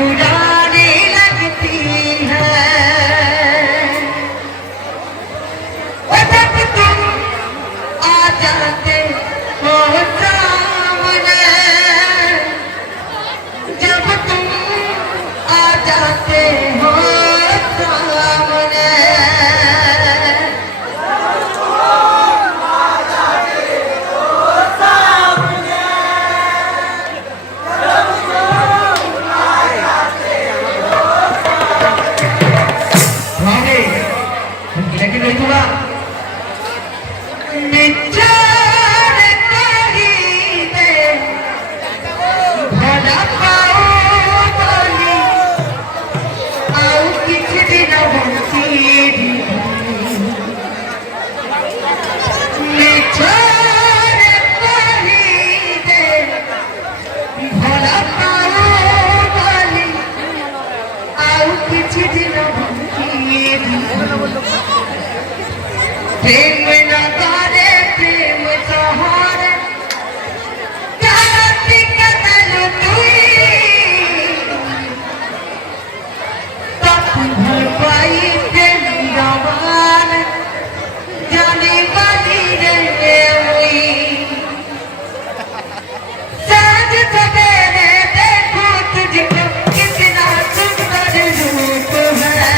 पुरानी लगती है। जब तुम आ जाते हो सामने, जब तुम आ जाते हो सामने, लेकिन नहीं हुआ विचार करी दे भला पाओ बोली आओ किछ दिन बनती विचार करी दे भला पाओ बोली आओ किछ दिन बनती प्रेम न करे प्रेम सहारे करती कदल तुई तब भर पाई प्रेम रवान जाने वाली रे हुई साँझ सवेरे देखो तुझको कितना सुंदर रूप है।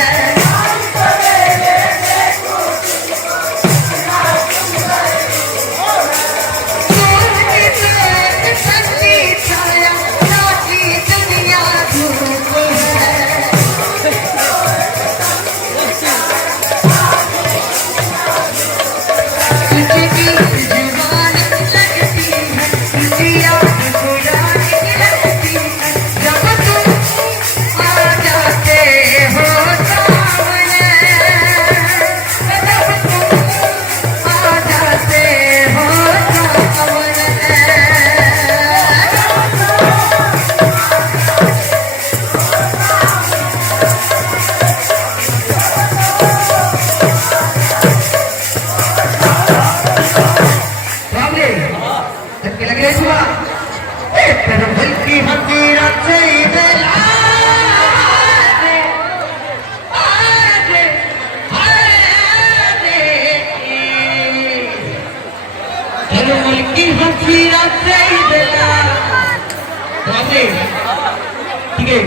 ठीक है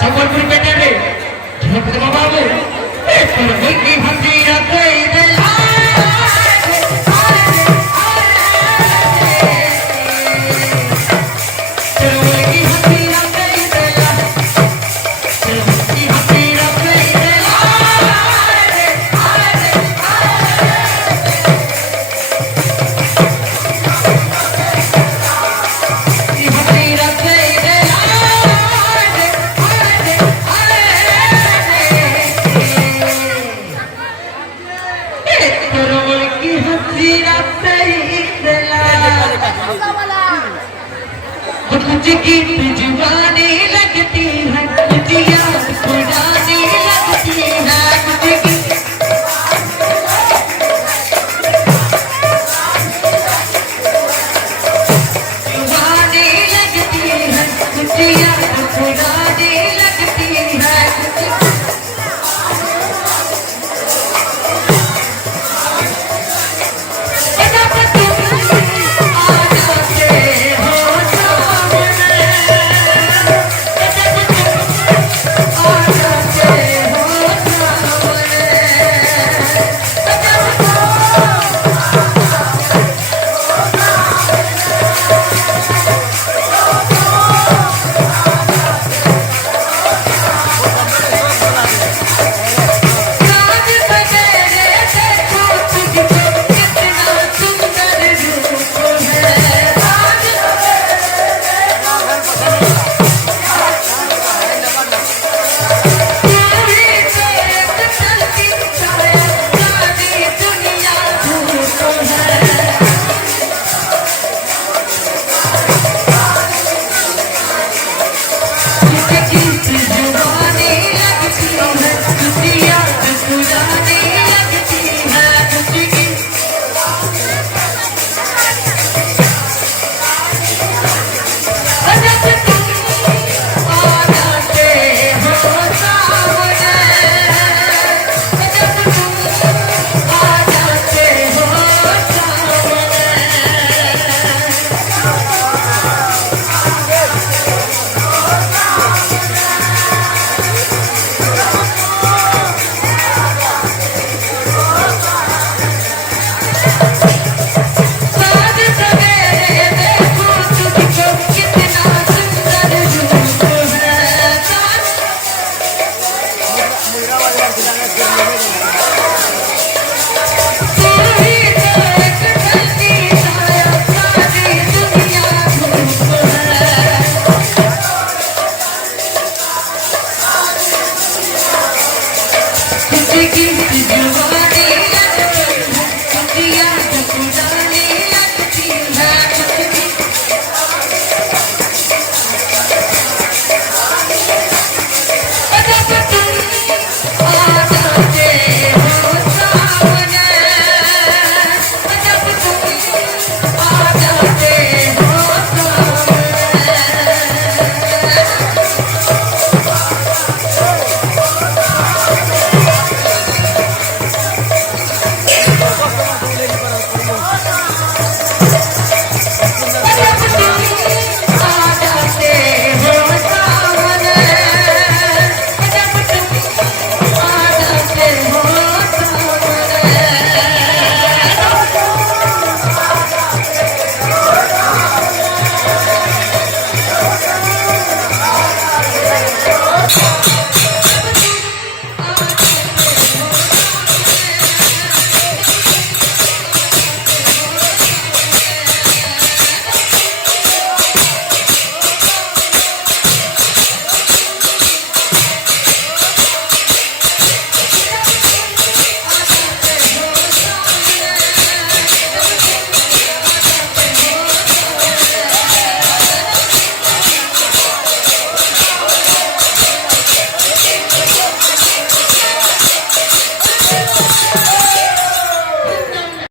संबलपुर बेटे रे झोंक बाबू एक पर की हंसी राते दिला की जुबानी लगती है जिया पुरानी लगती है जुबानी लगती है जिया पुरानी लगती है। जब तुम आ जाते हो सामने ही तो एक धरती छाया सारी दुनिया धूप है कुछ गीत जुबानी